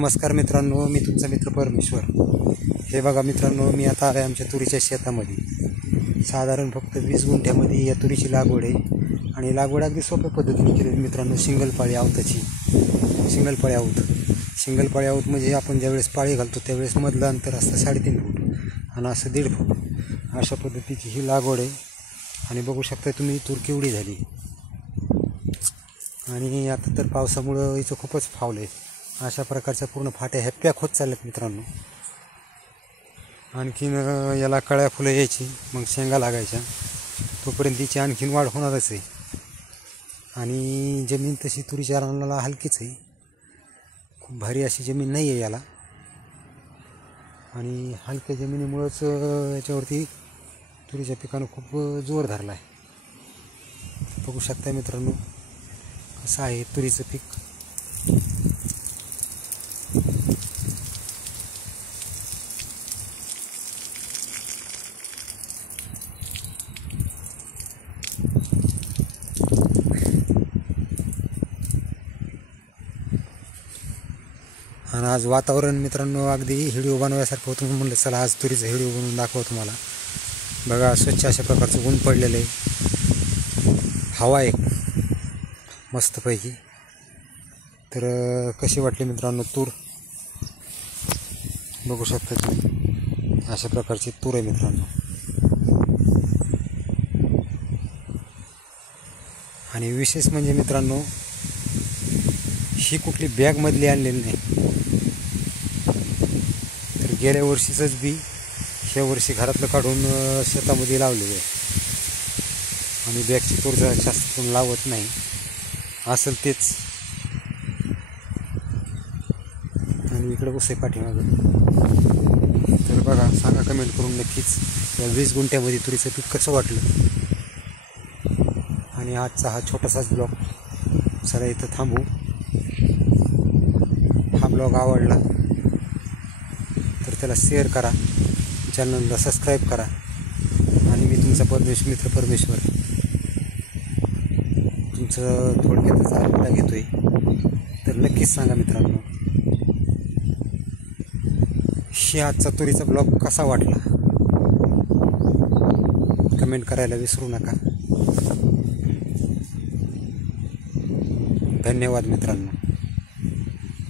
नमस्कार मित्रांनो, मी तुमचा मित्र परमेश्वर। हे बघा मित्रांनो, मी आता आहे आमच्या तुरीच्या शेतामध्ये। साधारण फक्त 20 गुंठ्यामध्ये या तुरीची लागवड आहे आणि लागवड अगदी सोप्या पद्धतीने केली मित्रांनो। सिंगल पाळी आवताची, सिंगल पाळी आवत म्हणजे आपण ज्यावेळेस पाळी घालतो त्यावेळेस मधलं अंतर असतं 3.5 फूट आणि असं 1.5 फूट अशा पद्धतीची ही लागवड आहे। आणि बघू शकता तुम्ही तूर केवढी झाली। आणि आता तर पावसामुळं हिचं खूपच फावलं आहे। अशा प्रकारच्या पूर्ण फाट्या ह्या पॅक होत चालल्यात मित्रांनो। आणखीन याला कळ्या फुलं यायची, मग शेंगा लागायच्या, तोपर्यंत तिची आणखीन वाढ होणारच आहे। आणि जमीन तशी तुरीच्या रानाला हलकीच आहे, खूप भारी अशी जमीन नाही आहे याला। आणि हलक्या जमिनीमुळंच याच्यावरती तुरीच्या पिकानं खूप जोर धरला आहे। बघू शकता मित्रांनो कसं आहे तुरीचं पीक। आणि आज वातावरण मित्रांनो अगदी व्हिडिओ बनवायसारखं होतं, म्हणलं चला आज तुरीचं व्हिडिओ बनवून दाखवतो तुम्हाला। बघा स्वच्छ अशा प्रकारचं ऊन पडलेलं आहे, हवा आहे मस्तपैकी। तर कशी वाटली मित्रांनो तूर, बघू शकता तुम्ही अशा प्रकारची तूर आहे मित्रांनो। आणि विशेष म्हणजे मित्रांनो ही कुठली बॅगमधली आणलेली नाही, तर गेल्या वर्षीचंच बी ह्या वर्षी घरातलं काढून शेतामध्ये लावलेलं आहे। आणि बॅगची तूर जास्त कोण लावत नाही, असेल तेच। आणि इकडं उसे पाठीमागं। तर बघा, सांगा कमेंट करून नक्कीच या 20 गुंठ्यामध्ये तुरीचं पीक कसं वाटलं। आणि आजचा हा छोटासाच ब्लॉग चला इथं थांबू। हा ब्लॉग आवडला तर त्याला शेअर करा, चॅनलला सबस्क्राईब करा। आणि मी तुमचा मित्र परमेश्वर तुमचं थोडक्यातच आराधना घेतोय। तर नक्कीच सांगा मित्रांनो ही आजचा तुरीचा ब्लॉग कसा वाटला, कमेंट करायला विसरू नका। धन्यवाद मित्रांनो।